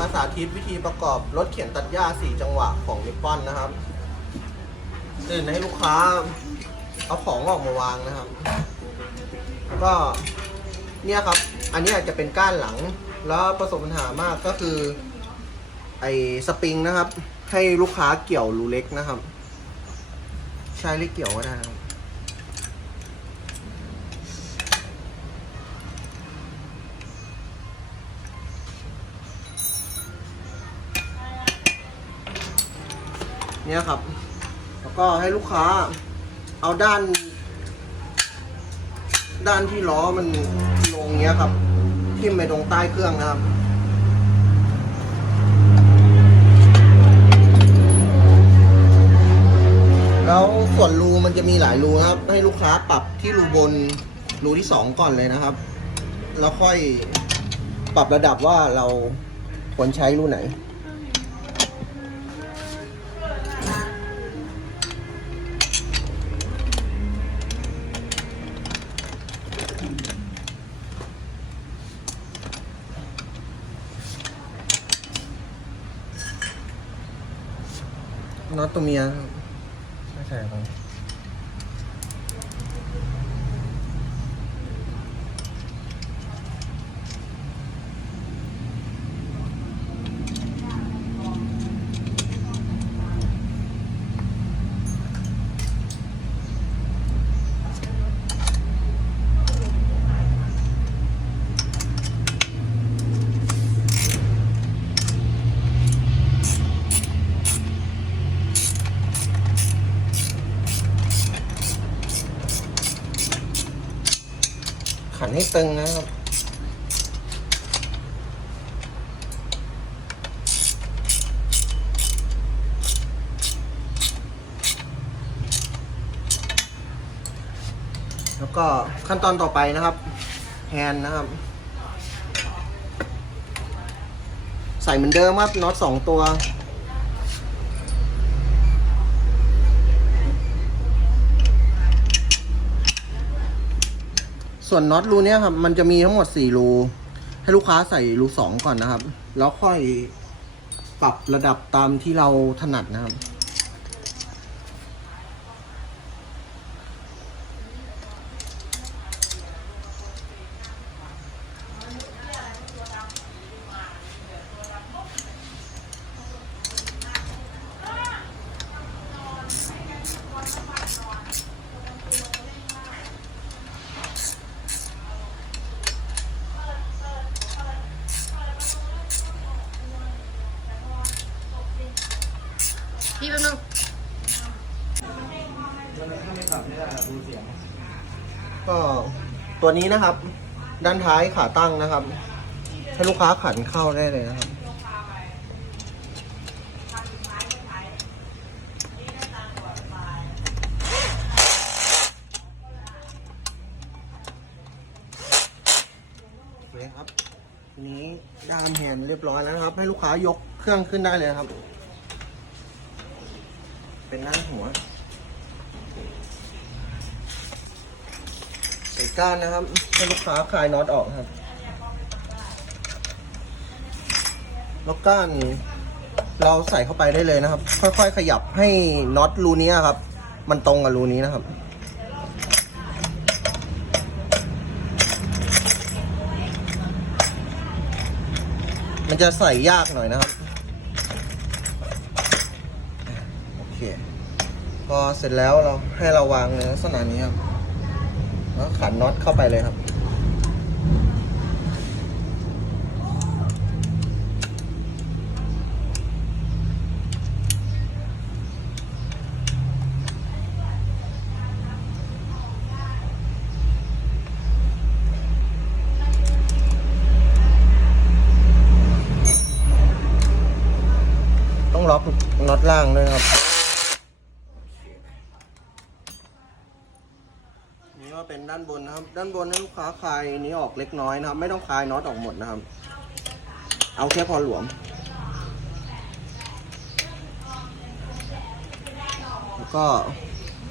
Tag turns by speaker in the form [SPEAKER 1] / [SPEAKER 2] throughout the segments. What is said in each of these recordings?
[SPEAKER 1] มาสาธิตวิธีประกอบรถเข็นตัดหญ้าสี่จังหวะของนิปปอนนะครับตื่นให้ลูกค้าเอาของออกมาวางนะครับ ก็เนี่ยครับ อันนี้อาจจะเป็นก้านหลัง แล้วประสบปัญหามากก็คือ ไอ้สปริงนะครับ ให้ลูกค้าเกี่ยวรูเล็กนะครับ ใช้หรือเกี่ยวก็ได้ครับ เนี่ยครับ แล้วก็ให้ลูกค้าเอาด้าน ด้านที่ล้อมันลงเนี้ยครับทิ่มไปตรงใต้เครื่องนะครับแล้วส่วนรูมันจะมีหลายรูนะครับ ให้ลูกค้าปรับที่รูบนรูที่สองก่อนเลยนะครับ แล้วค่อยปรับระดับว่าเราควรใช้รูไหน น็อตตัวเมียไม่ใช่ครับ ก็ขั้นตอนต่อไปนะครับ แฮนด์นะครับ ใส่เหมือนเดิมครับน็อตสองตัว ส่วนน็อตรูเนี้ยครับ มันจะมีทั้งหมดสี่รูให้ลูกค้าใส่รูสองก่อนนะครับ แล้วค่อยปรับระดับตามที่เราถนัดนะครับ
[SPEAKER 2] พี่แป๊บนึง
[SPEAKER 1] ก็ตัวนี้นะครับ ด้านท้ายขาตั้งนะครับ ให้ลูกค้าขันเข้าได้เลยนะครับ นี้ด้ามแฮนเรียบร้อยแล้วนะครับ ให้ลูกค้ายกเครื่องขึ้นได้เลยครับ เป็นหน้าหัว ใส่ก้านนะครับให้ลูกค้าคลายน็อตออกครับแล้วก้านเราใส่เข้าไปได้เลยนะครับ ค่อย ๆ ขยับให้น็อตรูนี้ครับ มันตรงกับรูนี้นะครับมันจะใส่ยากหน่อยนะครับ โอ เค พอเสร็จแล้วเราให้เราวางในลักษณะนี้ครับ แล้วขันน็อตเข้าไปเลยครับ ต้องล็อกน็อตล่างด้วยครับ เป็นด้านบนนะครับ ด้านบนให้ลูกค้าคลายนี้ออกเล็กน้อยนะครับ ไม่ต้องคลายน็อตออกหมดนะครับ เอาแค่พอหลวม แล้วก็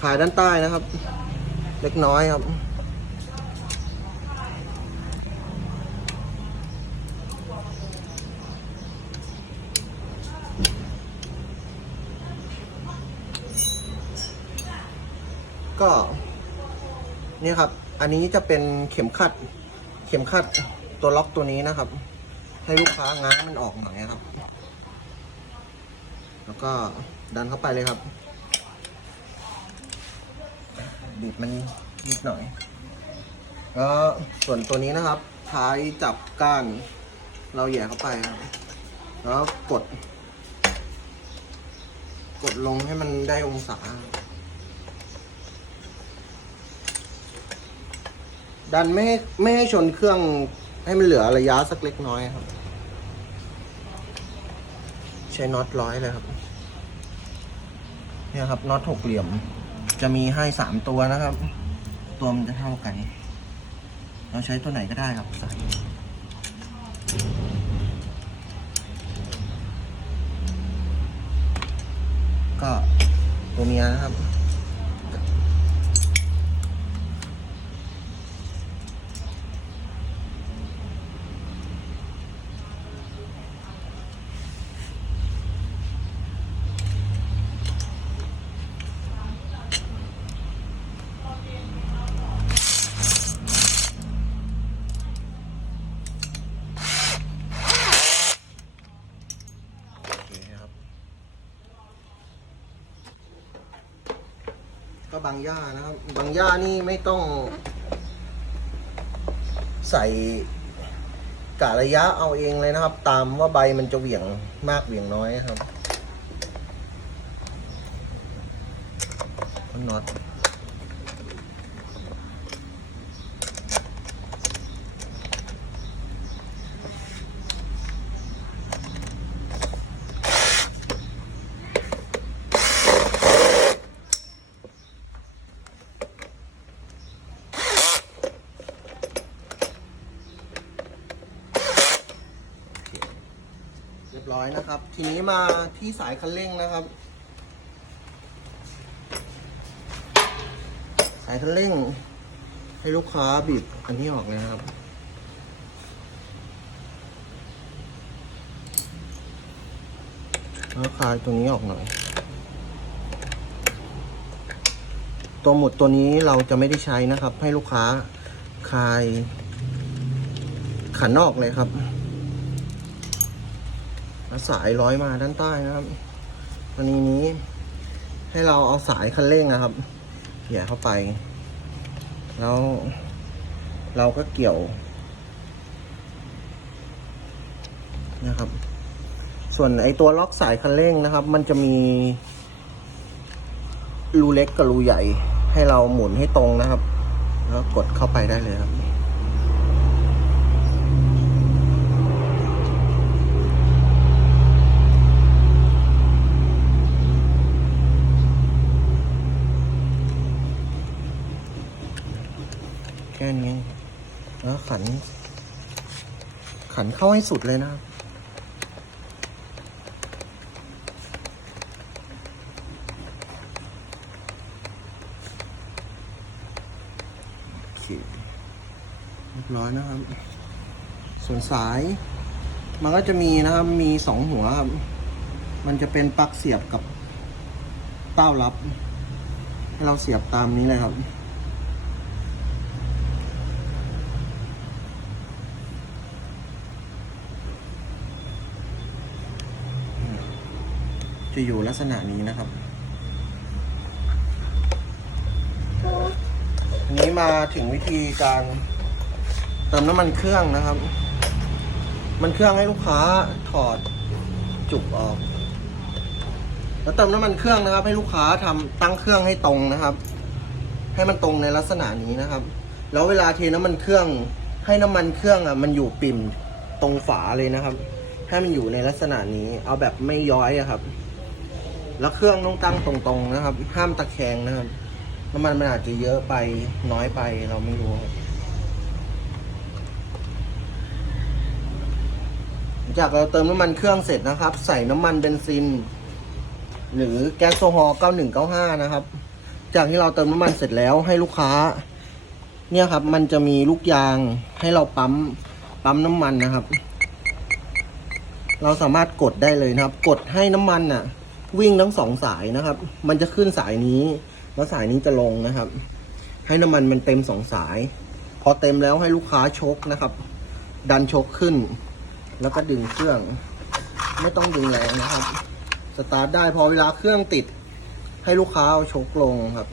[SPEAKER 1] คลายด้านใต้นะครับ เล็กน้อยครับก็ นี่ครับ อันนี้จะเป็นเข็มขัด เข็มขัดตัวล็อกตัวนี้นะครับ ให้ลูกค้าง้างมันออกหน่อยนะครับ แล้วก็ดันเข้าไปเลยครับบีบมันนิดหน่อยแล้วส่วนตัวนี้นะครับ ท้ายจับก้าน เราแหย่เข้าไปครับแล้วกด กดลงให้มันได้องศา ดันไม่ให้ไม่ให้ชนเครื่องให้มันเหลือระยะสักเล็กน้อยครับ ใช้น็อตร้อยเลยครับ เนี่ยครับน็อตหกเหลี่ยม จะมีให้สามตัวนะครับ ตัวมันจะเท่ากัน เราใช้ตัวไหนก็ได้ครับใส่ก็ตัวเมียนะครับ บางหญ้านะครับ บางหญ้านี่ไม่ต้อง ใส่กะระยะเอาเองเลยนะครับ ตามว่าใบมันจะเหวี่ยงมากเหวี่ยงน้อยนะครับน็อต ร้อยนะครับ ทีนี้มาที่สายคันเร่งนะครับ สายคันเร่ง ให้ลูกค้าบีบอันนี้ออกนะครับ แล้วคลายตรงนี้ออกหน่อย ตัวหมุดตัวนี้เราจะไม่ได้ใช้นะครับ ให้ลูกค้าคลายขันออกเลยครับ สายร้อยมาด้านใต้นะครับวันนี้นี้ ให้เราเอาสายคันเร่งนะครับเขี่ยเข้าไป แล้วเราก็เกี่ยวนะครับ ส่วนไอตัวล็อกสายคันเร่งนะครับ มันจะมีรูเล็กกับรูใหญ่ ให้เราหมุนให้ตรงนะครับ แล้วกดเข้าไปได้เลยครับ แค่นี้แล้วขัน ขันเข้าให้สุดเลยนะครับเรียบร้อยนะครับ ส่วนสาย มันก็จะมีนะครับ มีสองหัวครับ มันจะเป็นปลั๊กเสียบกับเต้ารับ ให้เราเสียบตามนี้เลยครับ จะอยู่ลักษณะนี้นะครับทีนี้มาถึงวิธีการเติมน้ำมันเครื่องนะครับ มันเครื่องให้ลูกค้าถอดจุกออก แล้วเติมน้ำมันเครื่องนะครับ ให้ลูกค้าทำตั้งเครื่องให้ตรงนะครับ ให้มันตรงในลักษณะนี้นะครับ แล้วเวลาเทน้ำมันเครื่อง ให้น้ำมันเครื่องอะมันอยู่ปิ่มตรงฝาเลยนะครับให้มันอยู่ในลักษณะนี้ เอาแบบไม่ย้อยอะครับ แล้วเครื่องต้องตั้งตรงๆนะครับ ห้ามตะแคงนะครับ น้ำมันมันอาจจะเยอะไปน้อยไปเราไม่รู้หลังจากเราเติมน้ำมันเครื่องเสร็จนะครับ ใส่น้ำมันเบนซิน หรือแก๊สโซฮอล์9195 นะครับ จากที่เราเติมน้ำมันเสร็จแล้วให้ลูกค้า เนี่ยครับ มันจะมีลูกยางให้เราปั๊มปั๊มน้ำมันนะครับ เราสามารถกดได้เลยนะครับ กดให้น้ำมันน่ะ วิ่งทั้งสองสายนะครับ มันจะขึ้นสายนี้ แล้วสายนี้จะลงนะครับ ให้น้ำมันมันเต็มสองสาย พอเต็มแล้วให้ลูกค้าชกนะครับ ดันชกขึ้น แล้วก็ดึงเครื่อง ไม่ต้องดึงแรงนะครับ สตาร์ทได้พอเวลาเครื่องติด ให้ลูกค้าเอาชกลงครับ